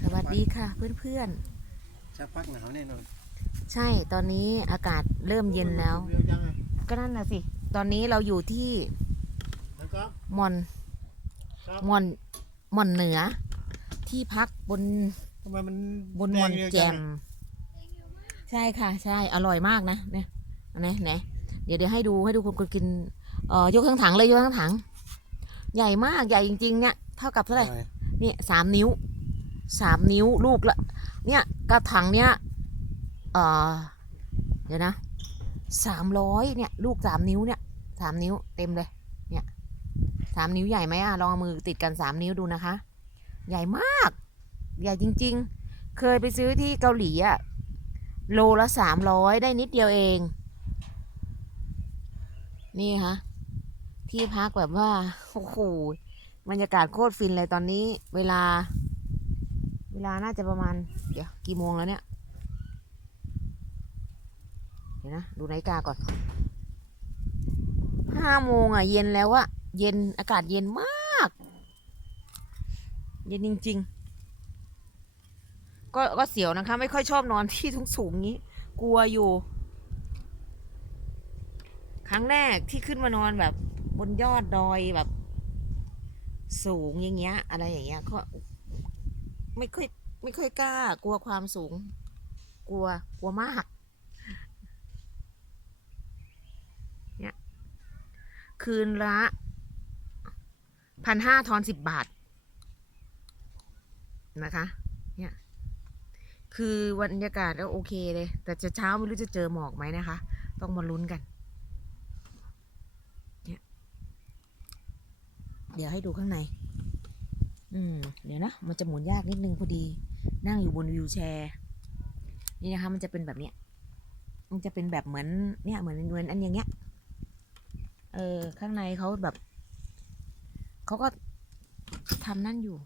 สวัสดีค่ะเพื่อนชักพักหนาวแน่นอนๆ ใช่ตอนนี้อากาศเริ่มเย็นแล้ว เร็วจังอะก็นั่นน่ะสิ ตอนนี้เราอยู่ที่แล้วก็มอนครับมอนมอนเหนือ ที่พักบนทำไมมันบนมอนดงเร็วแจจังมอะใช่ค่ะ ใช่อร่อยมากนะเนี่ยอันนี้ไหนเดี๋ยวเดี๋ยวให้ดูให้ดูคนคนกินเอ่อยกทั้งถังเลยยกทั้งถัง ใหญ่มากใหญ่จริงๆเนี่ยเท่ากับเท่าไหร่ออยนี่สามนิ้ว สามนิ้วลูกละเนี่ยกระถังเนี่ยเออเดี๋ยวนะสามร้อยเนี่ยลูกสามนิ้วเนี่ยสามนิ้วเต็มเลยเนี่ยสามนิ้วใหญ่ไหมอะลองเอามือติดกันสามนิ้วดูนะคะ ใหญ่มาก ใหญ่จริง ๆ เคยไปซื้อที่เกาหลีอะโลละสามร้อยได้นิดเดียวเอง นี่ค่ะที่พักแบบว่าโอ้โหบรรยากาศโคตรฟินเลยตอนนี้เวลา วลาน่าจะประมาณ เดี๋ยวกี่โมงแล้วเนี่ย เดี๋ยวนะ ดูนาฬิกาก่อนห้าโมงอะ เย็นแล้วอะเย็นอากาศเย็นมาก เย็นจริง ๆ ก็ก็เสียวนะคะ ไม่ค่อยชอบนอนที่สูงสูงๆงี้ กลัวอยู่ ครั้งแรกที่ขึ้นมานอนแบบบนยอดดอยแบบ สูงอย่างเงี้ย อะไรอย่างเงี้ยก็ ไม่ค่อยไม่ค่อยกล้า กลัวความสูง กลัวกลัวมาก เนี่ย คืนละพันห้าทอนสิบบาท นะคะ เนี่ย คือบรรยากาศก็โอเคเลย แต่จะเช้าไม่รู้จะเจอหมอกไหมนะคะ ต้องมาลุ้นกันเดี๋ยวให้ดูข้างใน อืมเดี๋ยวนะ มันจะหมุนยากนิดนึงพอดี นั่งอยู่บนวิวแชร์ นี่นะคะ มันจะเป็นแบบเนี้ย มันจะเป็นแบบเหมือนเนี่ยเหมือนเหมือนอันอย่างเงี้ย เออ ข้างในเขาแบบ เขาก็ทำนั่นอยู่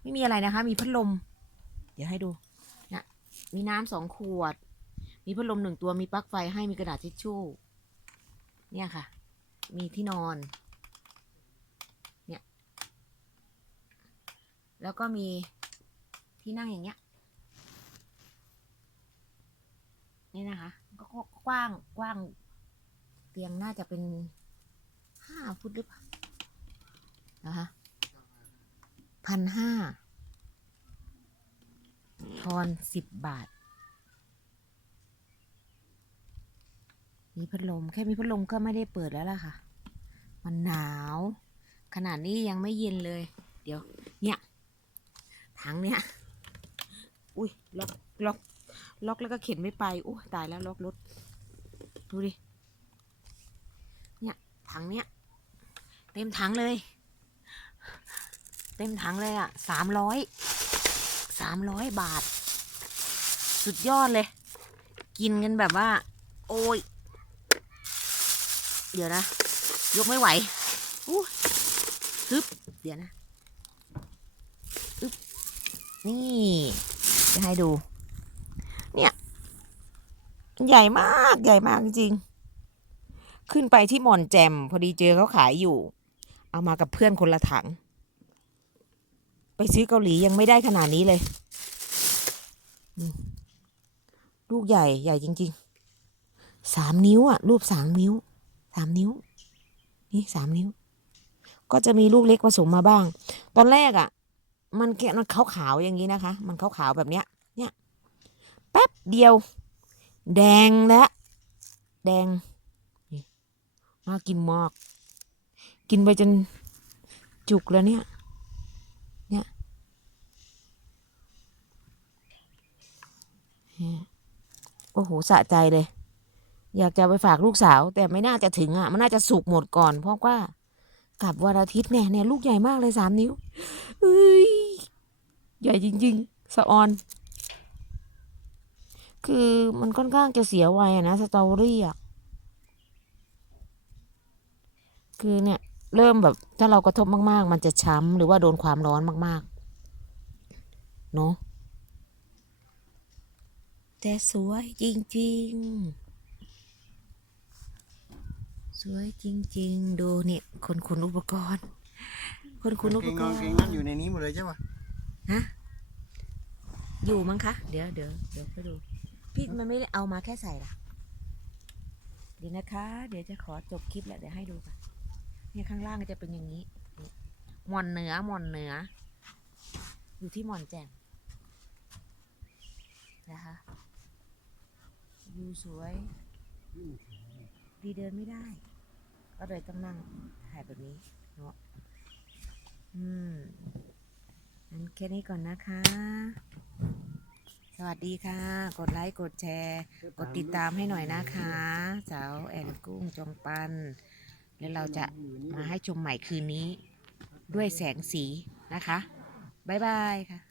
ไม่มีอะไรนะคะ มีพัดลม เดี๋ยวให้ดูนะมีน้ำสองขวด มีพัดลมหนึ่งตัว มีปลั๊กไฟให้ มีกระดาษทิชชู่ เนี่ยค่ะ มีที่นอน แล้วก็มีที่นั่งอย่างเงี้ย นี่นะคะ ก็กว้างกว้าง เตียงน่าจะเป็นห้าฟุตหรือเปล่านะคะพันห้าทอนสิบบาท มีพัดลม แค่มีพัดลมก็ไม่ได้เปิดแล้วล่ะค่ะ มันหนาว ขนาดนี้ยังไม่เย็นเลย เดี๋ยว เนี่ย ถังเนี้ยอุ้ยล็อกล็อกล็อกแล้วก็เข็นไม่ไปโอ้ตายแล้วล็อกรถดูดิ เนี่ยถังเนี้ยเต็มถังเลย เต็มถังเลยอะสามร้อยสามร้อยบาท สุดยอดเลย กินกันแบบว่า โอ้ย เดี๋ยวนะ ยกไม่ไหวอู้ฮึบเดี๋ยวนะ นี่จะให้ดู เนี่ยใหญ่มากใหญ่มากจริงๆขึ้นไปที่มอนแจม พอดีเจอเขาขายอยู่ เอามากับเพื่อนคนละถัง ไปซื้อเกาหลียังไม่ได้ขนาดนี้เลย ลูกใหญ่ใหญ่จริงๆสามนิ้วอะรูปสามนิ้วสามนิ้ว นี่สามนิ้ว ก็จะมีลูกเล็กผสมมาบ้าง ตอนแรกอะ มันแกมันขาวๆอย่างนี้นะคะ มันขาวๆแบบเนี้ย เนี่ย แป๊บเดียว แดงและแดงน่ากินมาก กินไปจนจุกแล้วเนี่ยเนี่ย เนี่ย โอ้โห สะใจเลย อยากจะไปฝากลูกสาว แต่ไม่น่าจะถึงอะ มันน่าจะสุกหมดก่อน เพราะว่า กลับวันอาทิตย์เนี่ยเนี่ยลูกใหญ่มากเลยสามนิ้วเอ้ย ใหญ่จริงๆสะออน คือมันค่อนข้างจะเสียไวอะนะสตอรี่อะคือเนี่ย เริ่มแบบถ้าเรากระทบมากๆ มันจะช้ำหรือว่าโดนความร้อนมากๆ เนาะแต่สวยจริงๆ สวยจริง ๆ ดูเนี่ยคนขนอุปกรณ์ คนขนอุปกรณ์เก่งนั่นอยู่ในนี้หมดเลยใช่ปะ ฮะ อยู่มั้งคะ เดี๋ยวเดี๋ยวเดี๋ยวไปดู พี่มันไม่ได้เอามาแค่ใส่ละเดี๋ยวนะคะ เดี๋ยวจะขอจบคลิปแล้วเดี๋ยวให้ดูกันเนี่ยข้างล่างก็จะเป็นอย่างนี้นี่หมอนเหนือหมอนเหนือ อยู่ที่หมอนแจ่มนะคะวิวสวยดีเดินไม่ได้ ก็เลยต้องนั่งถ่ายแบบนี้เนาะอืม งั้นแค่นี้ก่อนนะคะ สวัสดีค่ะ กดไลค์ กดแชร์ กดติดตามให้หน่อยนะคะ สาวแอนกุ้งจงปัน แล้วเราจะมาให้ชมใหม่คืนนี้ ด้วยแสงสีนะคะ บ๊ายบายค่ะ